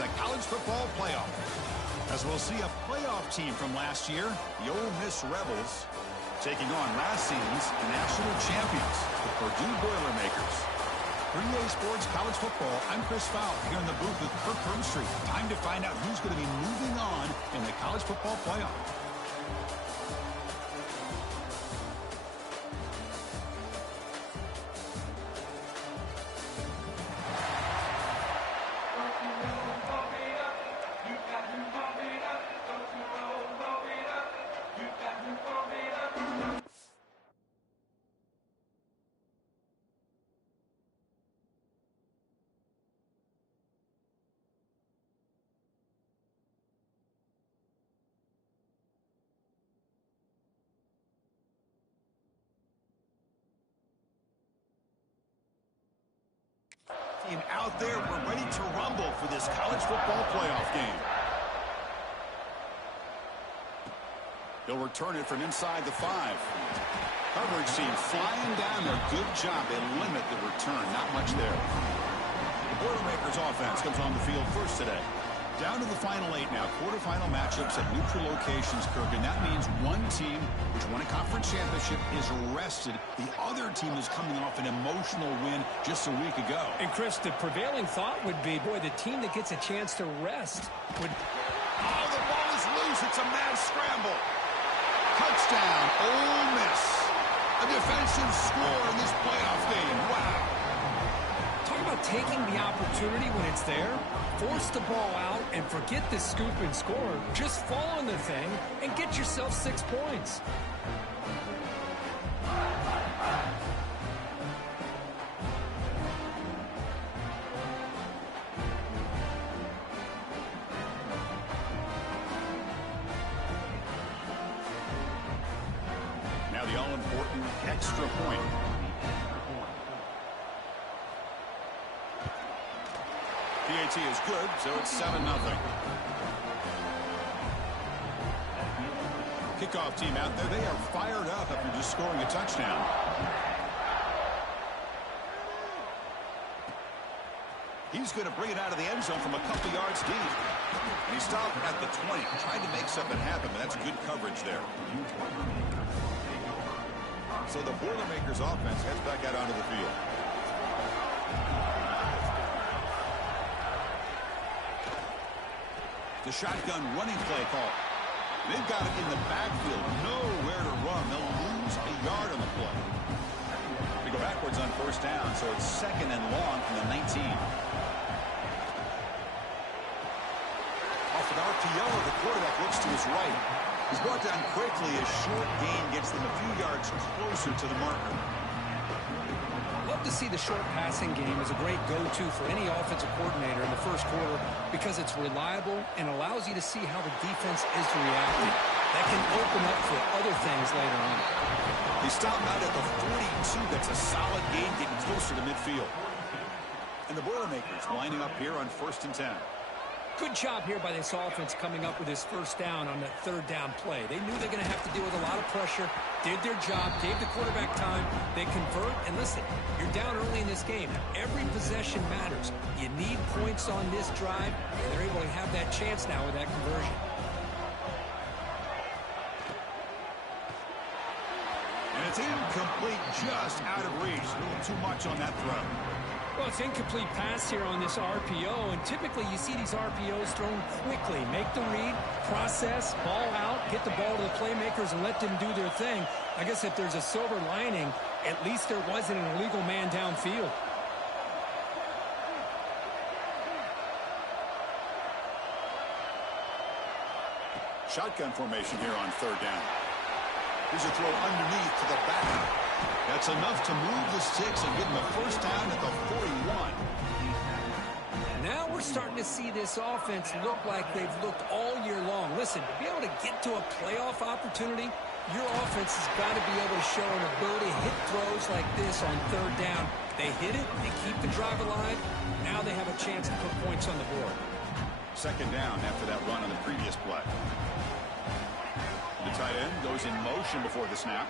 the college football playoff. As we'll see a playoff team from last year, the Ole Miss Rebels, taking on last season's national champions, the Purdue Boilermakers. For EA Sports College Football, I'm Chris Fowler here in the booth with Kirk Herbstreit. Time to find out who's going to be moving on in the college football playoff. Team out there, we're ready to rumble for this college football playoff game. He'll return it from inside the 5. Coverage team flying down there. Good job. They limit the return. Not much there. The Boilermakers offense comes on the field first today. Down to the final 8 now. Quarterfinal matchups at neutral locations, Kirk. And that means one team which won a conference championship is rested. The other team is coming off an emotional win just a week ago. And, Chris, the prevailing thought would be, boy, the team that gets a chance to rest would... Oh, the ball is loose. It's a mad scramble. Touchdown, Ole Miss. A defensive score in this playoff game. Wow. Talk about taking the opportunity when it's there. Force the ball out and forget the scoop and score. Just fall on the thing and get yourself 6 points. Now the all-important extra point. PAT is good, so it's 7-0. Kickoff team out there, they are fired up after just scoring a touchdown. He's going to bring it out of the end zone from a couple yards deep. And he stopped at the 20, trying to make something happen, but that's good coverage there. So the Boilermakers offense heads back out onto the field. The shotgun running play call. They've got it in the backfield. Nowhere to run. They'll lose a yard on the play. They go backwards on first down, so it's 2nd and long from the 19. Off an RPO, the quarterback looks to his right. He's brought down quickly. A short gain gets them a few yards closer to the marker. Love to see the short passing game as a great go-to for any offensive coordinator in the first quarter because it's reliable and allows you to see how the defense is reacting. That can open up for other things later on. He stopped out at the 42. That's a solid gain, getting closer to midfield. And the Boilermakers lining up here on 1st and 10. Good job here by this offense coming up with his first down on that 3rd down play. They knew they're going to have to deal with a lot of pressure, did their job, gave the quarterback time. They convert, and listen, you're down early in this game. Every possession matters. You need points on this drive, and they're able to have that chance now with that conversion. And it's incomplete, just out of reach. A little too much on that throw. Well, it's incomplete pass here on this RPO, and typically you see these RPOs thrown quickly. Make the read, process, ball out, get the ball to the playmakers, and let them do their thing. I guess if there's a silver lining, at least there wasn't an illegal man downfield. Shotgun formation here on 3rd down. Here's a throw underneath to the back. That's enough to move the sticks and get him a first down at the 41. Now we're starting to see this offense look like they've looked all year long. Listen, to be able to get to a playoff opportunity, your offense has got to be able to show an ability to hit throws like this on 3rd down. They hit it, they keep the drive alive. Now they have a chance to put points on the board. 2nd down after that run on the previous play. The tight end goes in motion before the snap.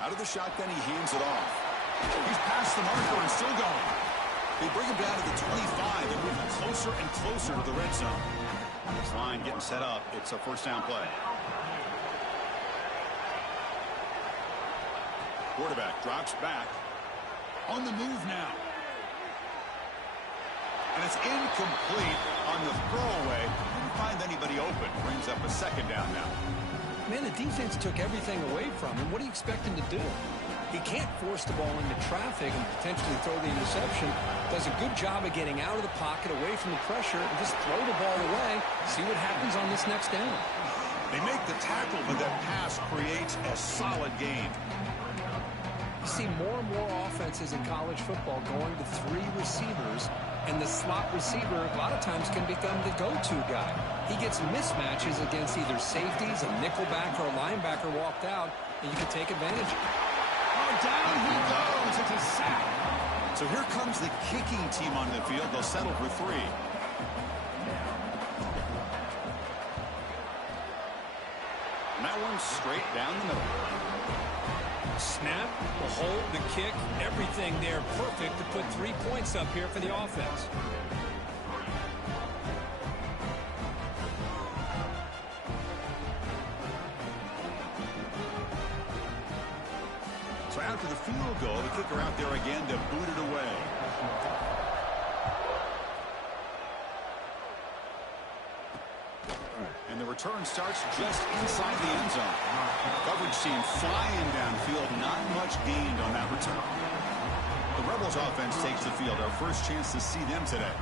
Out of the shotgun, he hands it off. He's past the marker and still going. They bring him down to the 25 and move him closer closer and closer to the red zone. This line getting set up. It's a first down play. Quarterback drops back. On the move now. And it's incomplete on the throwaway. Didn't find anybody open. Brings up a second down now. Man, the defense took everything away from him. What do you expect him to do? He can't force the ball into traffic and potentially throw the interception. Does a good job of getting out of the pocket, away from the pressure, and just throw the ball away. See what happens on this next down. They make the tackle, but that pass creates a solid gain. You see more and more offenses in college football going to 3 receivers, and the slot receiver a lot of times can become the go-to guy. He gets mismatches against either safeties, a nickelback, or a linebacker walked out, and you can take advantage of it. Oh, down he goes. It's a sack. So here comes the kicking team on the field. They'll settle for 3. And that one's straight down the middle. Snap, the hold, the kick, everything there perfect to put 3 points up here for the offense. So after the field goal, the kicker out there again to boot it away. And the return starts just inside the end zone. Coverage team flying downfield. Not much gained on that return. The Rebels offense takes the field. Our first chance to see them today.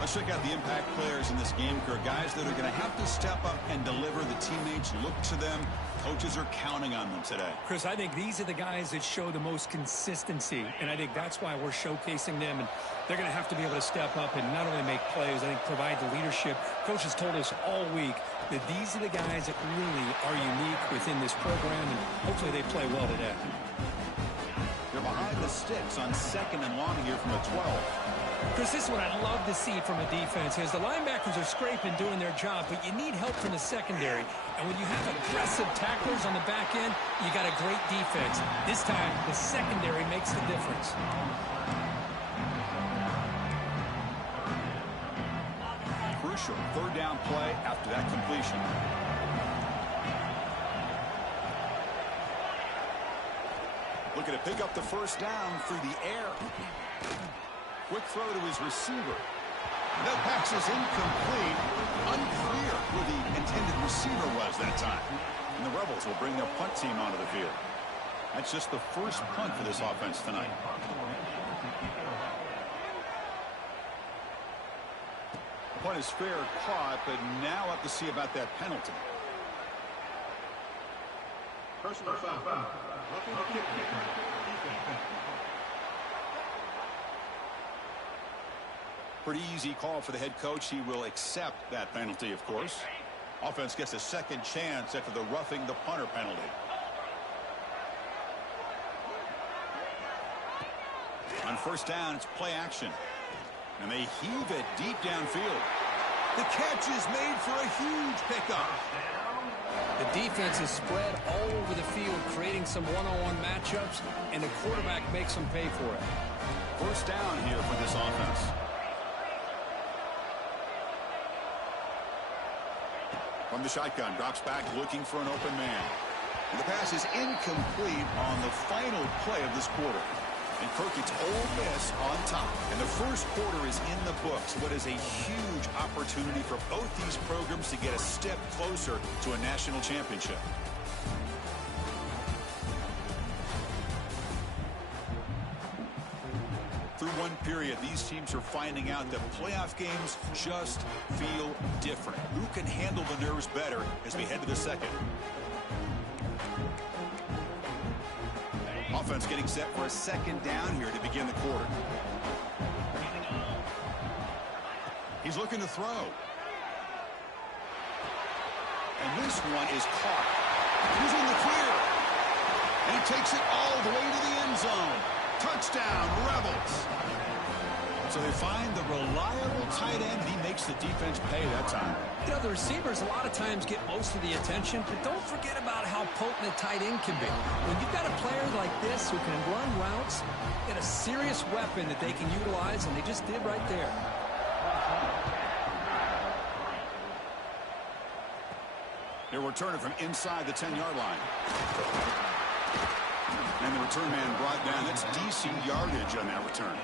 Let's check out the impact players in this game. Guys that are going to have to step up and deliver. The teammates look to them. Coaches are counting on them today. Chris, I think these are the guys that show the most consistency, and I think that's why we're showcasing them, and they're going to have to be able to step up and not only make plays, I think provide the leadership. Coach has told us all week that these are the guys that really are unique within this program, and hopefully they play well today. They're behind the sticks on 2nd and long here from the 12. Chris, this is what I love to see from a defense is the linebackers are scraping, doing their job, but you need help from the secondary. And when you have aggressive tacklers on the back end, you got a great defense. This time, the secondary makes the difference. Crucial 3rd down play after that completion. Looking to pick up the first down through the air. Quick throw to his receiver. That pass is incomplete. Unclear who the intended receiver was that time. And the Rebels will bring their punt team onto the field. That's just the first punt for this offense tonight. Punt is fair caught, but now up to see about that penalty. Personal foul. Pretty easy call for the head coach. He will accept that penalty, of course. Offense gets a second chance after the roughing the punter penalty. On first down, it's play action. And they heave it deep downfield. The catch is made for a huge pickup. The defense is spread all over the field, creating some one-on-one matchups, and the quarterback makes them pay for it. First down here for this offense. From the shotgun, drops back looking for an open man. And the pass is incomplete on the final play of this quarter. And Kirk, it's Ole Miss on top. And the first quarter is in the books. What is a huge opportunity for both these programs to get a step closer to a national championship. Through one period, these teams are finding out that playoff games just feel different. Who can handle the nerves better as we head to the second? Offense getting set for a second down here to begin the quarter. He's looking to throw. And this one is caught. He's in the clear. And he takes it all the way to the end zone. Touchdown, Rebels. So they find the reliable tight end, and he makes the defense pay that time. You know, the receivers a lot of times get most of the attention, but don't forget about how potent a tight end can be. When you've got a player like this who can run routes, get a serious weapon that they can utilize, and they just did right there. He'll return it from inside the 10-yard line. And the return man brought down. That's decent yardage on that return.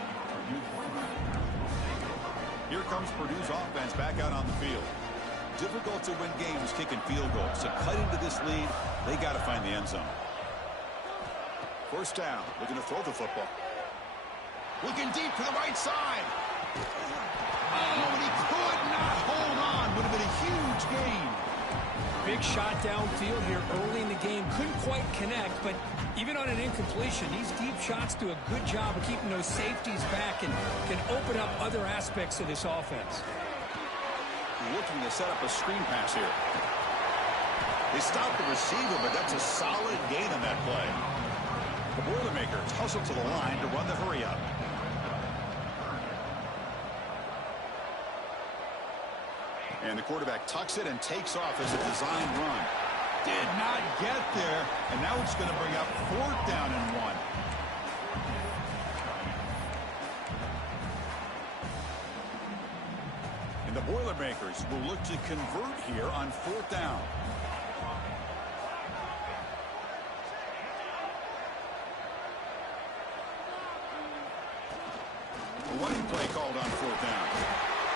Here comes Purdue's offense back out on the field. Difficult to win games kicking field goals. To cut into this lead, they got to find the end zone. First down, looking to throw the football. Looking deep to the right side. Oh, and he could not hold on. Would have been a huge gain. Big shot downfield here early in the game. Couldn't quite connect, but even on an incompletion, these deep shots do a good job of keeping those safeties back and can open up other aspects of this offense. Looking to set up a screen pass here. They stopped the receiver, but that's a solid gain on that play. The Boilermakers hustle to the line to run the hurry up. And the quarterback tucks it and takes off as a design run. Did not get there, and now it's going to bring up 4th down and 1. And the Boilermakers will look to convert here on 4th down. A running play called on 4th down.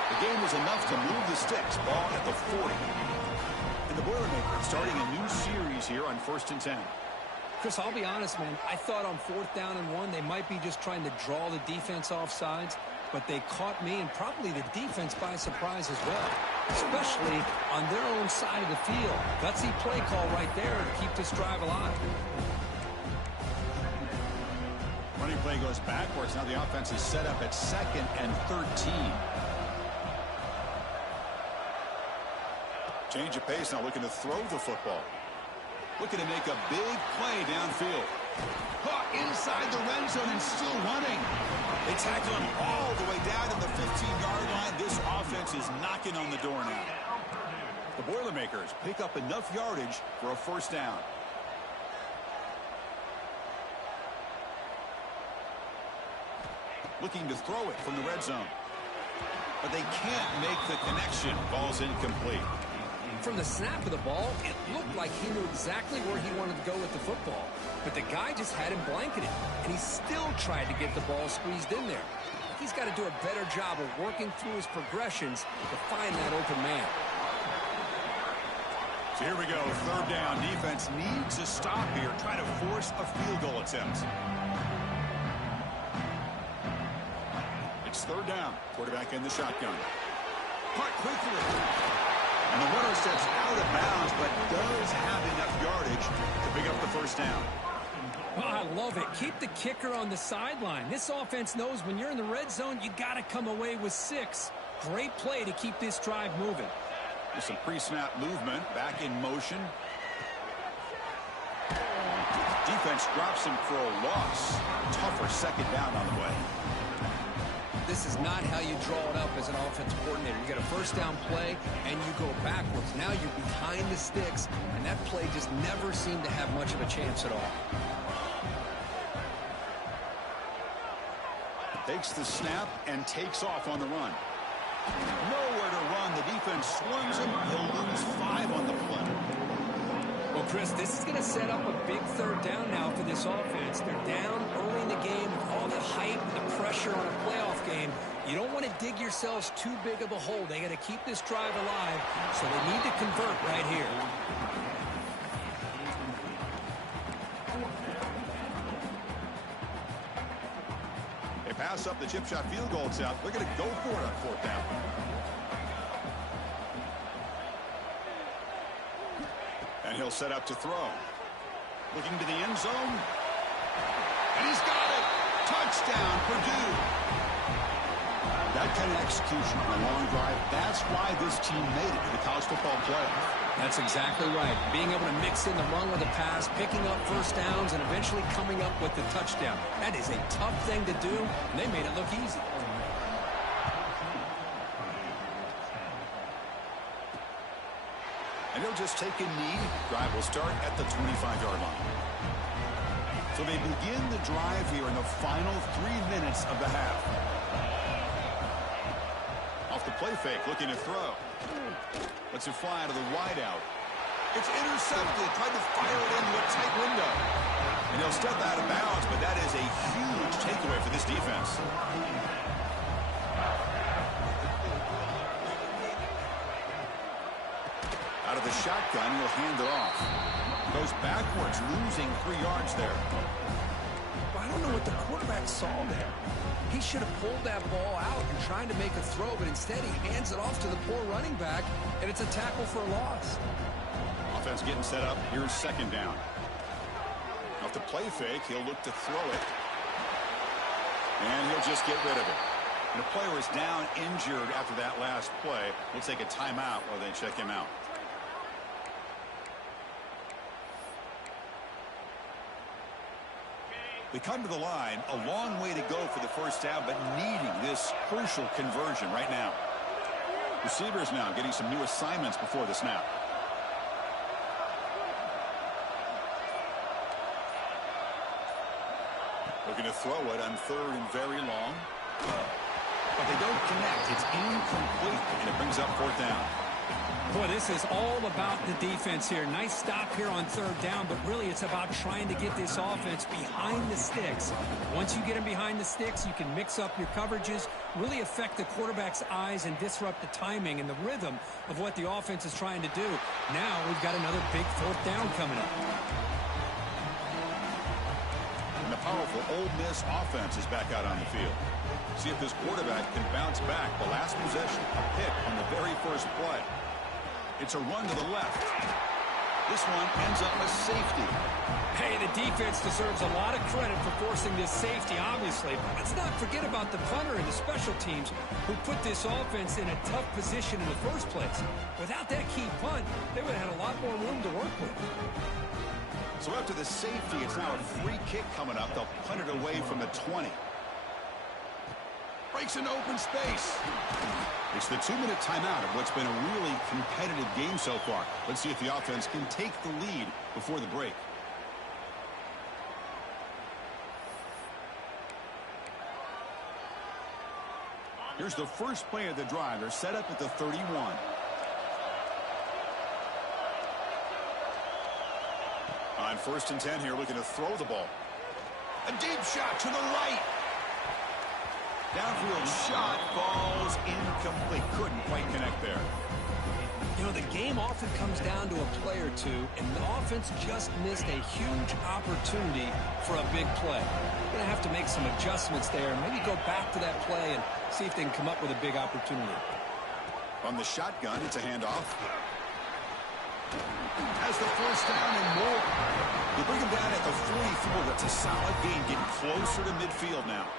The game was enough to move the sticks. Ball at the 40. And the Boilermakers starting a new series here on 1st and 10. Chris, I'll be honest, man. I thought on 4th down and 1, they might be just trying to draw the defense off sides. But they caught me and probably the defense by surprise as well, especially on their own side of the field. Gutsy play call right there to keep this drive alive. Running play goes backwards. Now the offense is set up at 2nd and 13. Change of pace now, looking to throw the football. Looking to make a big play downfield. Caught inside the red zone and still running. They tackle him all the way down to the 15-yard line. This offense is knocking on the door now. The Boilermakers pick up enough yardage for a 1st down. Looking to throw it from the red zone. But they can't make the connection. Ball's incomplete. From the snap of the ball, it looked like he knew exactly where he wanted to go with the football. But the guy just had him blanketed, and he still tried to get the ball squeezed in there. He's got to do a better job of working through his progressions to find that open man. So here we go, 3rd down. Defense needs a stop here, try to force a field goal attempt. It's 3rd down. Quarterback in the shotgun. Caught quickly. And the runner steps out of bounds, but does have enough yardage to pick up the 1st down. Oh, I love it. Keep the kicker on the sideline. This offense knows when you're in the red zone, you got to come away with 6. Great play to keep this drive moving. With some pre-snap movement, back in motion. Defense drops him for a loss. Tougher 2nd down on the way. This is not how you draw it up as an offensive coordinator. You get a 1st down play, and you go backwards. Now you're behind the sticks, and that play just never seemed to have much of a chance at all. Takes the snap and takes off on the run. Nowhere to run. The defense swarms him. He'll lose 5 on the play. Well, Chris, this is going to set up a big 3rd down now for this offense. They're down early in the game with all the hype and the pressure on a playoff game. You don't want to dig yourselves too big of a hole. They got to keep this drive alive, so they need to convert right here. They pass up the chip shot field goal attempt. They're going to go for it on 4th down. And he'll set up to throw. Looking to the end zone. And he's got it. Touchdown, Purdue. That kind of execution on a long drive, that's why this team made it to the college football playoff. That's exactly right. Being able to mix in the run with the pass, picking up 1st downs, and eventually coming up with the touchdown. That is a tough thing to do, and they made it look easy. And he'll just take a knee. Drive will start at the 25-yard line. So they begin the drive here in the final 3 minutes of the half. Off the play fake, looking to throw. Lets it fly to the wideout. It's intercepted. Tried to fire it into a tight window. And he'll step out of bounds, but that is a huge takeaway for this defense. Out of the shotgun, he'll hand it off. Goes backwards, losing 3 yards there. Well, I don't know what the quarterback saw there. He should have pulled that ball out and tried to make a throw, but instead he hands it off to the poor running back, and it's a tackle for a loss. Offense getting set up. Here's second down. Off the play fake, he'll look to throw it. And he'll just get rid of it. And the player is down injured after that last play. We'll take a timeout while they check him out. They come to the line, a long way to go for the first down, but needing this crucial conversion right now. Receivers now getting some new assignments before the snap. Looking to throw it on 3rd and very long. But they don't connect. It's incomplete, and it brings up 4th down. Boy, this is all about the defense here. Nice stop here on 3rd down, but really it's about trying to get this offense behind the sticks. Once you get them behind the sticks, you can mix up your coverages, really affect the quarterback's eyes and disrupt the timing and the rhythm of what the offense is trying to do. Now we've got another big 4th down coming up. And the powerful Ole Miss offense is back out on the field. See if this quarterback can bounce back. The last possession, a pick on the very first play. It's a run to the left. This one ends up a safety. Hey, the defense deserves a lot of credit for forcing this safety, obviously. But let's not forget about the punter and the special teams who put this offense in a tough position in the first place. Without that key punt, they would have had a lot more room to work with. So after the safety, it's now a free kick coming up. They'll punt it away from the 20. Breaks into open space. It's the 2-minute timeout of what's been a really competitive game so far. Let's see if the offense can take the lead before the break. Here's the first play of the drive. They're set up at the 31. On 1st and 10 here, looking to throw the ball. A deep shot to the right. Downfield shot falls incomplete. Couldn't quite connect there. You know, the game often comes down to a play or two, and the offense just missed a huge opportunity for a big play. They're going to have to make some adjustments there, maybe go back to that play and see if they can come up with a big opportunity. On the shotgun, it's a handoff. Has the first down and more. You bring him down at the 44. That's a solid gain, getting closer to midfield now.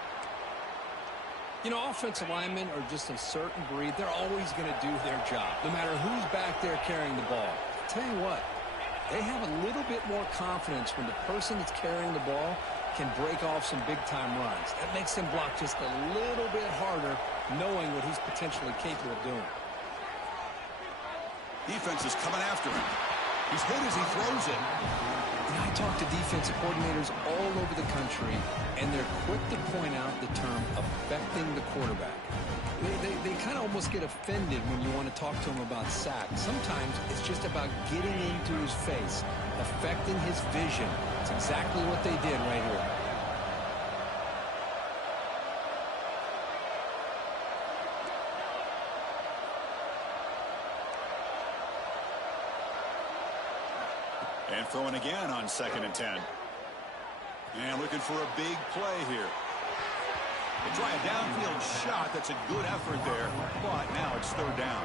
You know, offensive linemen are just a certain breed. They're always going to do their job, no matter who's back there carrying the ball. I'll tell you what, they have a little bit more confidence when the person that's carrying the ball can break off some big-time runs. That makes them block just a little bit harder, knowing what he's potentially capable of doing. Defense is coming after him. He's hit as he throws it. And I talk to defensive coordinators all over the country, and they're quick to point out the term affecting the quarterback. They kind of almost get offended when you want to talk to them about sacks. Sometimes it's just about getting into his face, affecting his vision. It's exactly what they did right here. And throwing again on 2nd and 10. And looking for a big play here. They try a downfield shot. That's a good effort there, but now it's 3rd down.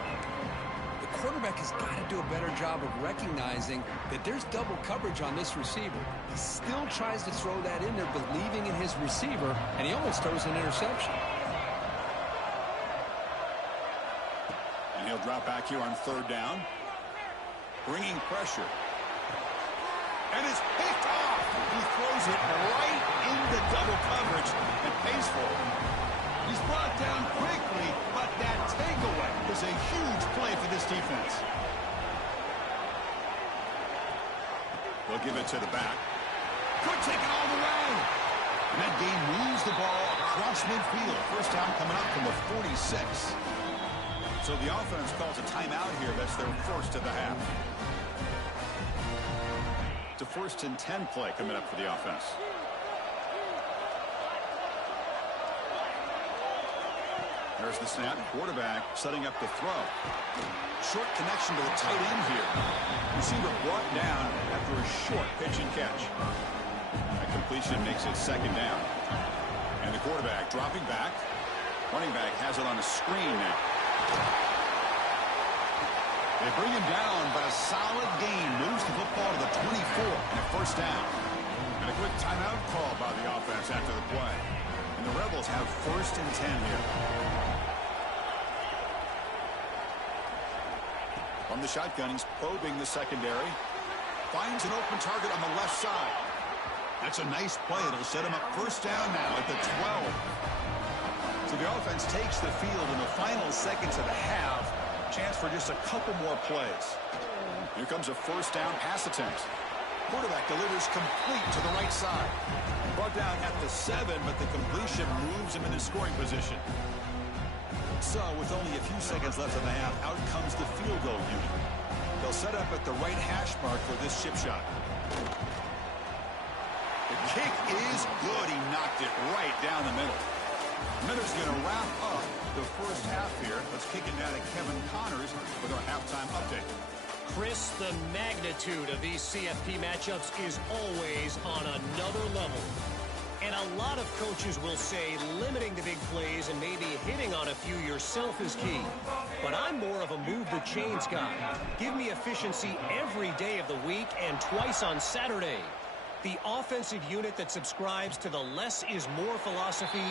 The quarterback has got to do a better job of recognizing that there's double coverage on this receiver. He still tries to throw that in there, believing in his receiver, and he almost throws an interception. And he'll drop back here on 3rd down. Bringing pressure. And it's picked off. He throws it right into double coverage and pays for it. He's brought down quickly, but that takeaway is a huge play for this defense. They'll give it to the back. Could take it all the way. And that game moves the ball across midfield. First down coming up from the 46. So the offense calls a timeout here. That's their first of the half. to 1st and 10 play coming up for the offense. There's the snap. Quarterback setting up the throw. Short connection to the tight end here. Receiver brought down after a short pitch and catch. A completion makes it 2nd down. And the quarterback dropping back. Running back has it on a screen now. They bring him down, but a solid gain moves the football to the 24 and a 1st down. And a quick timeout call by the offense after the play. And the Rebels have 1st and 10 here. From the shotgun, he's probing the secondary. Finds an open target on the left side. That's a nice play. It'll set him up 1st down now at the 12. So the offense takes the field in the final seconds of the half. Chance for just a couple more plays. Here comes a 1st down pass attempt. Quarterback delivers complete to the right side. Brought down at the 7, but the completion moves him into scoring position. So, with only a few seconds left in the half, out comes the field goal unit. They'll set up at the right hash mark for this chip shot. The kick is good. He knocked it right down the middle. Miller's going to wrap up the 1st half here. Let's kick it down to Kevin Connors with our halftime update. Chris, the magnitude of these CFP matchups is always on another level. And a lot of coaches will say limiting the big plays and maybe hitting on a few yourself is key. But I'm more of a move the chains guy. Give me efficiency every day of the week and twice on Saturday. The offensive unit that subscribes to the less is more philosophy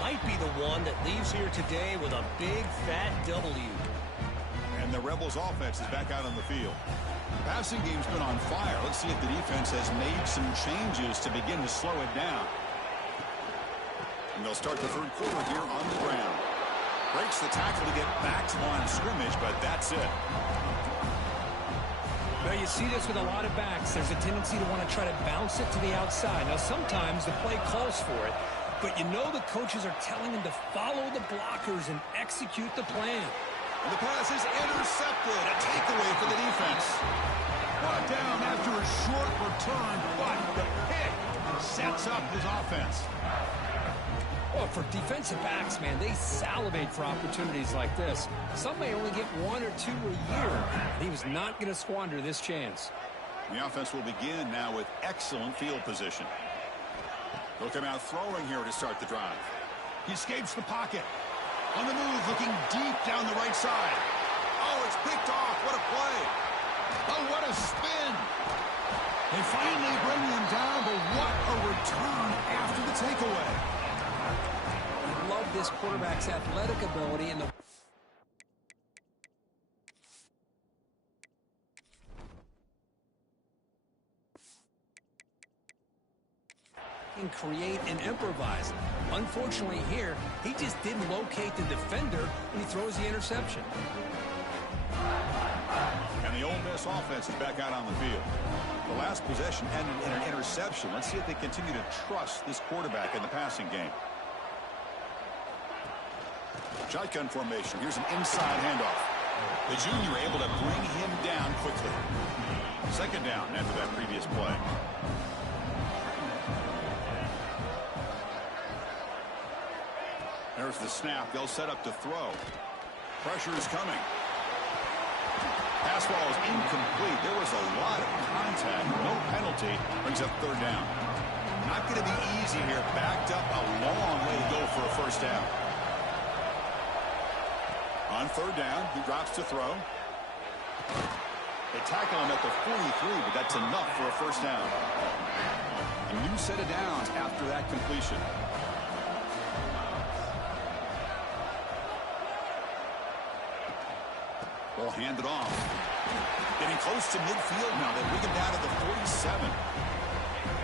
might be the one that leaves here today with a big fat W. And the Rebels offense is back out on the field. The passing game's been on fire. Let's see if the defense has made some changes to begin to slow it down. And they'll start the 3rd quarter here on the ground. Breaks the tackle to get back to line of scrimmage, but that's it. Well, you see this with a lot of backs. There's a tendency to want to try to bounce it to the outside. Now, sometimes the play calls for it, but you know the coaches are telling them to follow the blockers and execute the plan. And the pass is intercepted. A takeaway for the defense. Brought down after a short return, but the pick sets up his offense. Well, for defensive backs, man, they salivate for opportunities like this. Some may only get 1 or 2 a year, and he was not going to squander this chance. The offense will begin now with excellent field position. They'll come out throwing here to start the drive. He escapes the pocket. On the move, looking deep down the right side. Oh, it's picked off. What a play. Oh, what a spin. They finally bring him down, but what a return after the takeaway. I love this quarterback's athletic ability and the can create and improvise. Unfortunately here, he just didn't locate the defender when he throws the interception. And the Ole Miss offense is back out on the field. The last possession ended in an interception. Let's see if they continue to trust this quarterback in the passing game. Shotgun formation. Here's an inside handoff. The junior able to bring him down quickly. 2nd down after that previous play. There's the snap. They'll set up to throw. Pressure is coming. Pass ball is incomplete. There was a lot of contact. No penalty. Brings up 3rd down. Not going to be easy here. Backed up a long way to go for a 1st down. On 3rd down, he drops to throw. They tackle him at the 43, but that's enough for a 1st down. A new set of downs after that completion. Ball handed off. Getting close to midfield now. They bring him down to the 47.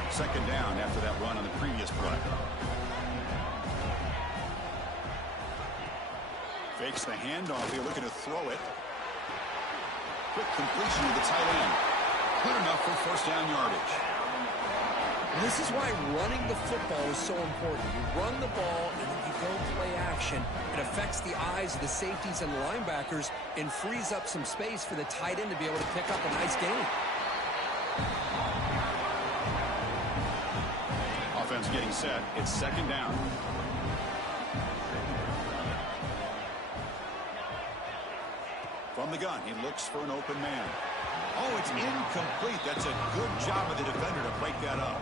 2nd down after that run on the previous play. Fakes the handoff here, looking to throw it. Quick completion to the tight end. Good enough for 1st down yardage. And this is why running the football is so important. You run the ball and then you go play action. It affects the eyes of the safeties and linebackers and frees up some space for the tight end to be able to pick up a nice gain. getting set. It's second down. From the gun, he looks for an open man. Oh, it's incomplete. That's a good job of the defender to break that up.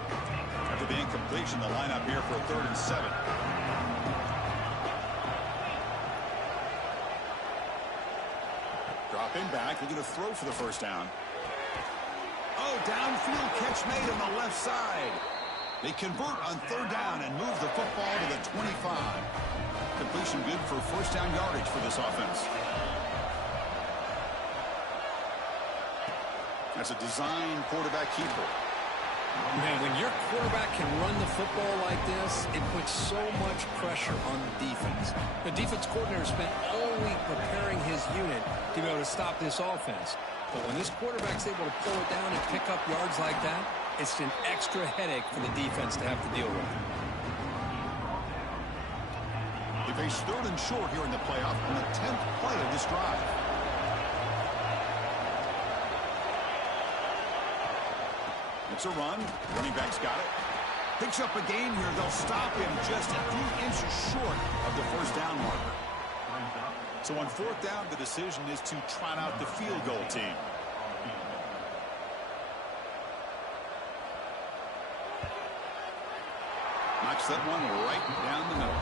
After the incompletion, the lineup here for a 3rd and 7. Dropping back, looking to throw for the first down. Oh, downfield catch made on the left side. They convert on 3rd down and move the football to the 25. Completion good for first down yardage for this offense. That's a design quarterback keeper. Man, when your quarterback can run the football like this, it puts so much pressure on the defense. The defense coordinator spent all week preparing his unit to be able to stop this offense. But when this quarterback's able to pull it down and pick up yards like that, it's an extra headache for the defense to have to deal with. They face 3rd and short here in the playoff on the 10th play of this drive. It's a run. Running back's got it. Picks up a gain here. They'll stop him just a few inches short of the first down marker. So on 4th down, the decision is to trot out the field goal team. Knocks that one right down the middle.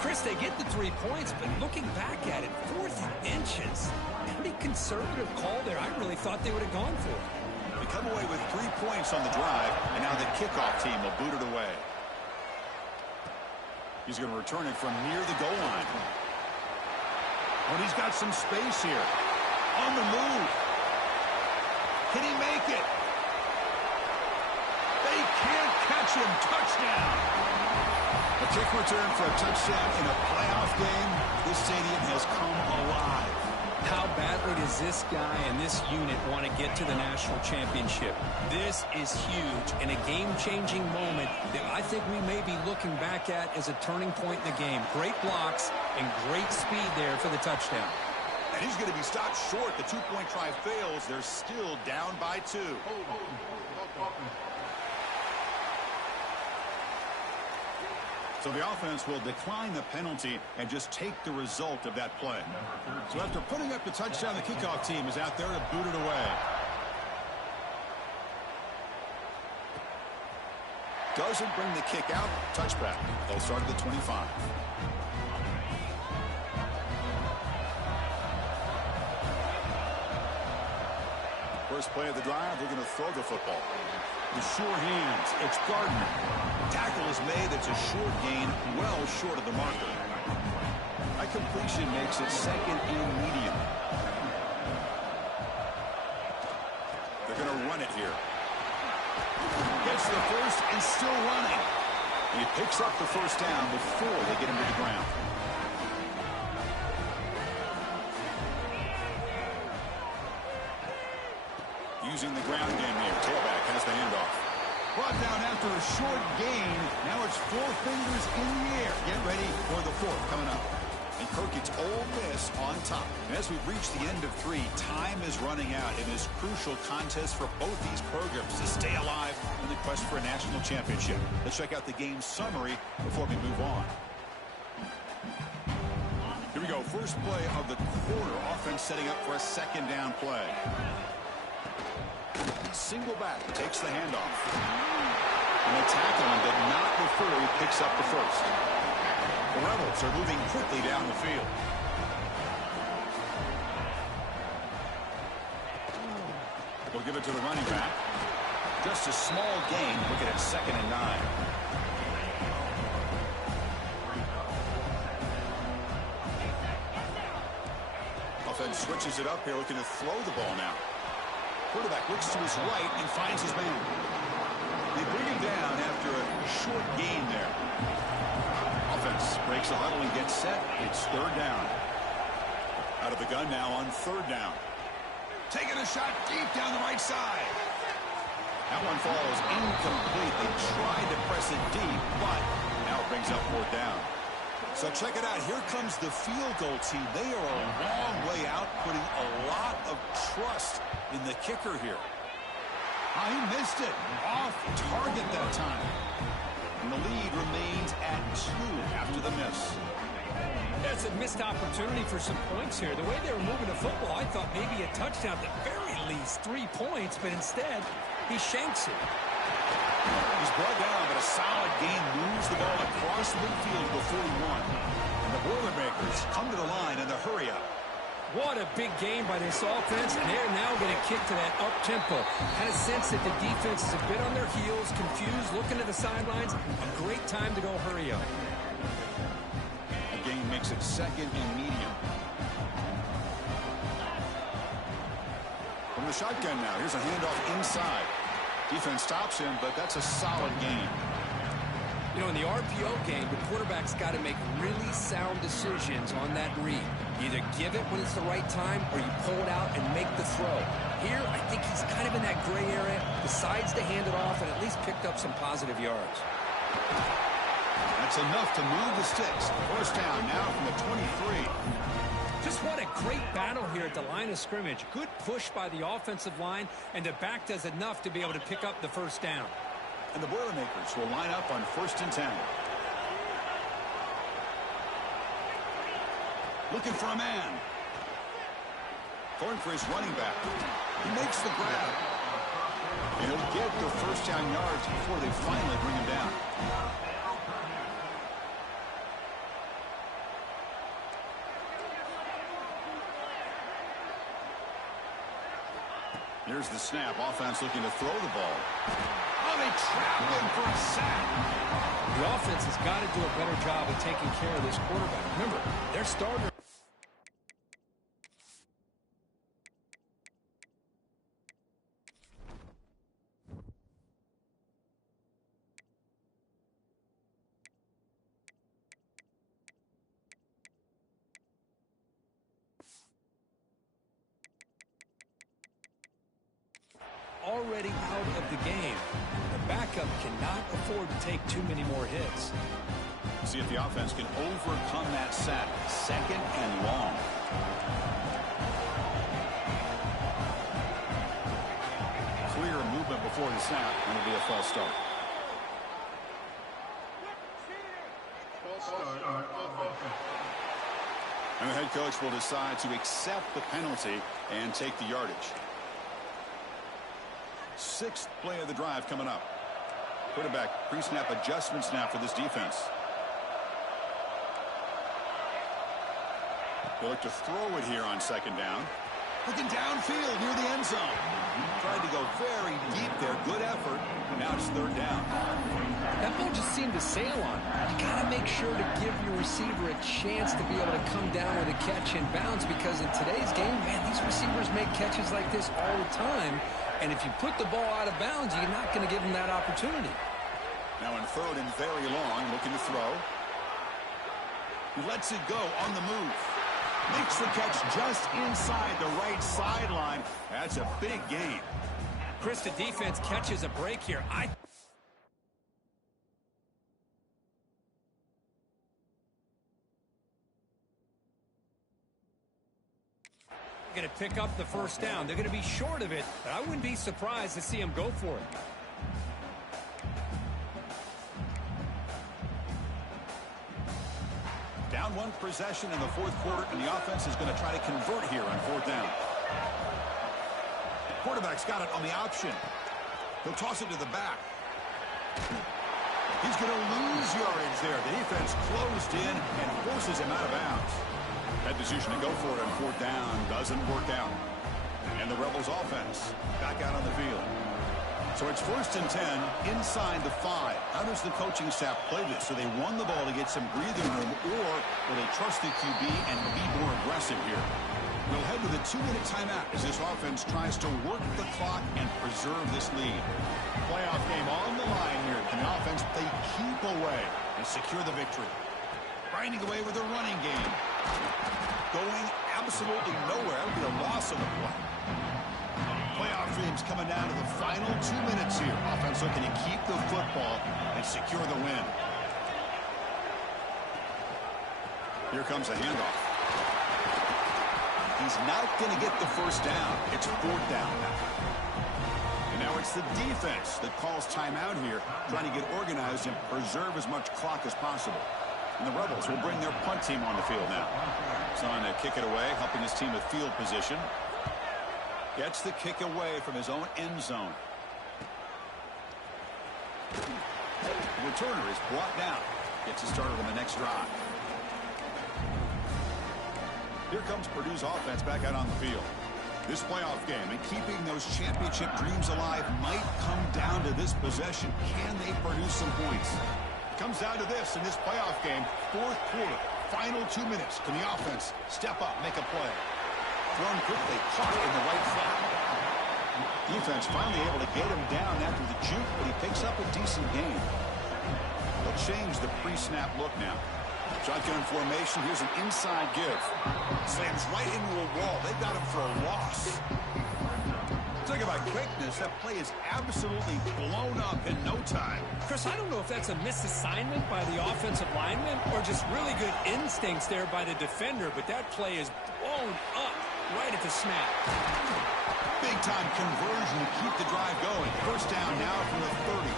Chris, they get the 3 points, but looking back at it, 4th inches. Pretty conservative call there. I really thought they would have gone for it. They come away with 3 points on the drive, and now the kickoff team will boot it away. He's going to return it from near the goal line. Oh, he's got some space here. On the move. Can he make it? They can't catch him. Touchdown. A kick return for a touchdown in a playoff game. This stadium has come alive. How badly does this guy and this unit want to get to the national championship? This is huge and a game-changing moment that I think we may be looking back at as a turning point in the game. Great blocks and great speed there for the touchdown. And he's going to be stopped short. The 2-point try fails. They're still down by 2. So the offense will decline the penalty and just take the result of that play. So after putting up the touchdown, the kickoff team is out there to boot it away. Doesn't bring the kick out. Touchback. They'll start at the 25. First play of the drive, they're going to throw the football. The sure hands. It's Gardner. Tackle is made. It's a short gain, well short of the marker. That completion makes it 2nd and medium. They're going to run it here. Gets the first and still running. He picks up the first down before they get him to the ground. Using the ground game here. Tailback has the handoff. Brought down after a short gain. Now it's 4 fingers in the air. Get ready for the 4th coming up. And Kirk, it's Ole Miss on top. And as we reach the end of 3, time is running out in this crucial contest for both these programs to stay alive in the quest for a national championship. Let's check out the game summary before we move on. Here we go. First play of the quarter. Offense setting up for a 2nd down play. Single back, takes the handoff. And they tackle him, but not before he picks up the first. The Rebels are moving quickly down the field. They'll give it to the running back. Just a small gain, looking at 2nd and 9. Offense switches it up here, looking to throw the ball now. Quarterback looks to his right and finds his man. They bring him down after a short gain there. Offense breaks the huddle and gets set. It's 3rd down. Out of the gun now on 3rd down. Taking a shot deep down the right side. That one falls incomplete. They tried to press it deep, but now it brings up 4th down. So check it out. Here comes the field goal team. They are a long way out, putting a lot of trust in the kicker here. Oh, he missed it. Off target that time. And the lead remains at 2 after the miss. That's a missed opportunity for some points here. The way they were moving the football, I thought maybe a touchdown, at the very least 3 points, but instead he shanks it. He's brought down, but a solid gain moves the ball across midfield to the 41. And the Boilermakers come to the line in the hurry up. What a big game by this offense, and they're now going to kick to that up-tempo. Had a sense that the defense is a bit on their heels, confused, looking to the sidelines. A great time to go hurry up. The game makes it 2nd and medium. From the shotgun now, here's a handoff inside. Defense stops him, but that's a solid gain. You know, in the RPO game, the quarterback's got to make really sound decisions on that read. Either give it when it's the right time or you pull it out and make the throw. Here, I think he's kind of in that gray area, decides to hand it off and at least picked up some positive yards. That's enough to move the sticks. First down now from the 23. Just what a great battle here at the line of scrimmage. Good push by the offensive line, and the back does enough to be able to pick up the first down. And the Boilermakers will line up on 1st and 10. Looking for a man. Going for his running back. He makes the grab. And he'll get the first down yards before they finally bring him down. Here's the snap. Offense looking to throw the ball. Oh, they trap him for a sack. The offense has got to do a better job of taking care of this quarterback. Remember, their starter. Already out of the game. The backup cannot afford to take too many more hits. See if the offense can overcome that sack. 2nd and long. Clear movement before the snap, and it'll be a false start. And the head coach will decide to accept the penalty and take the yardage. 6th play of the drive coming up. Quarterback pre-snap adjustments now for this defense. They'll look to throw it here on 2nd down. Looking downfield near the end zone. Tried to go very deep there. Good effort. And now it's 3rd down. That ball just seemed to sail on. You got to make sure to give your receiver a chance to be able to come down with a catch and bounce, because in today's game, man, these receivers make catches like this all the time. And if you put the ball out of bounds, you're not going to give them that opportunity. Now in 3rd and very long, looking to throw. He lets it go on the move. Makes the catch just inside the right sideline. That's a big gain. Chris, the defense catches a break here. Going to pick up the first down. They're going to be short of it, but I wouldn't be surprised to see him go for it. Down 1 possession in the 4th quarter, and the offense is going to try to convert here on 4th down. Quarterback's got it on the option. He'll toss it to the back. He's going to lose yardage there. The defense closed in and forces him out of bounds. That decision to go for it on 4th down doesn't work out. And the Rebels offense back out on the field. So it's 1st and 10 inside the 5. How does the coaching staff play this? So they won the ball to get some breathing room, or will they trust the QB and be more aggressive here? We'll head to the 2-minute timeout as this offense tries to work the clock and preserve this lead. Playoff game on the line here. Can the offense they keep away and secure the victory? Grinding away with a running game. Going absolutely nowhere. That would be a loss of the play. Playoff dreams coming down to the final 2 minutes here. Offense looking to keep the football and secure the win. Here comes a handoff. He's not going to get the first down. It's 4th down. And now Now it's the defense that calls timeout here, trying to get organized and preserve as much clock as possible. And the Rebels will bring their punt team on the field now. Son to kick it away, helping his team with field position. Gets the kick away from his own end zone. The returner is brought down. Gets it started on the next drive. Here comes Purdue's offense back out on the field. This playoff game and keeping those championship dreams alive might come down to this possession. Can they produce some points? It comes down to this in this playoff game. Fourth quarter, final 2 minutes. Can the offense step up, make a play? Thrown quickly, caught in the right flat. Defense finally able to get him down after the juke, but he picks up a decent gain. They'll change the pre-snap look now. Shotgun formation. Here's an inside give. Slams right into a wall. They've got him for a loss. Talk about quickness. That play is absolutely blown up in no time. Chris, I don't know if that's a misassignment by the offensive lineman or just really good instincts there by the defender, but that play is blown up right at the snap. Big-time conversion to keep the drive going. First down now from the 30.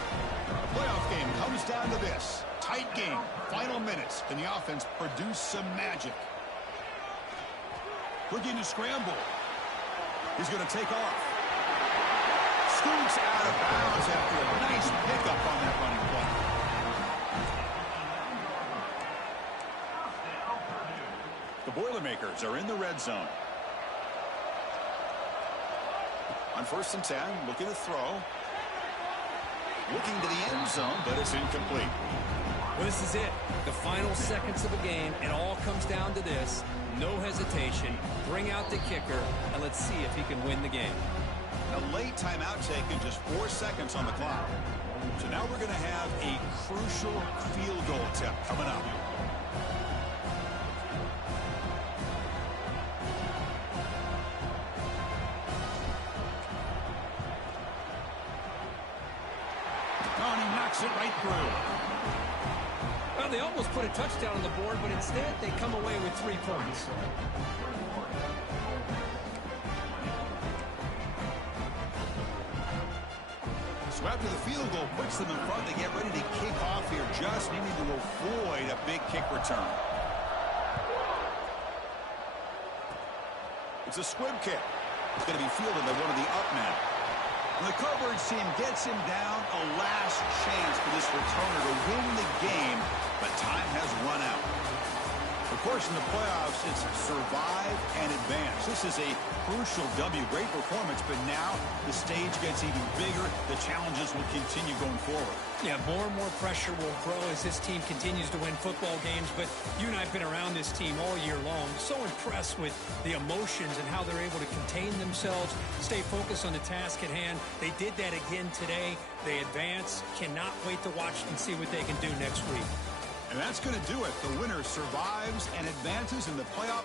The playoff game comes down to this. Tight game. Final minutes. Can the offense produce some magic? Looking to scramble. He's going to take off. Scoots out of bounds after a nice pickup on that running play. The Boilermakers are in the red zone. On 1st and 10, looking to throw. Looking to the end zone, but it's incomplete. Well, this is it. The final seconds of a game. It all comes down to this. No hesitation. Bring out the kicker, and let's see if he can win the game. A late timeout taken, just 4 seconds on the clock. So now we're going to have a crucial field goal attempt coming up. Oh, and he knocks it right through. Well, they almost put a touchdown on the board, but instead they come away with 3 points. So after the field goal puts them in front, they get ready to kick off here, just needing to avoid a big kick return. It's a squib kick. It's going to be fielded by one of the up men. And the coverage team gets him down. A last chance for this returner to win the game, but time has run out. Of course, in the playoffs, it's survive and advance. This is a crucial W. Great performance, but now the stage gets even bigger. The challenges will continue going forward. Yeah, more and more pressure will grow as this team continues to win football games, but you and I have been around this team all year long. So impressed with the emotions and how they're able to contain themselves, stay focused on the task at hand. They did that again today. They advance. Cannot wait to watch and see what they can do next week. And that's going to do it. The winner survives and advances in the playoff.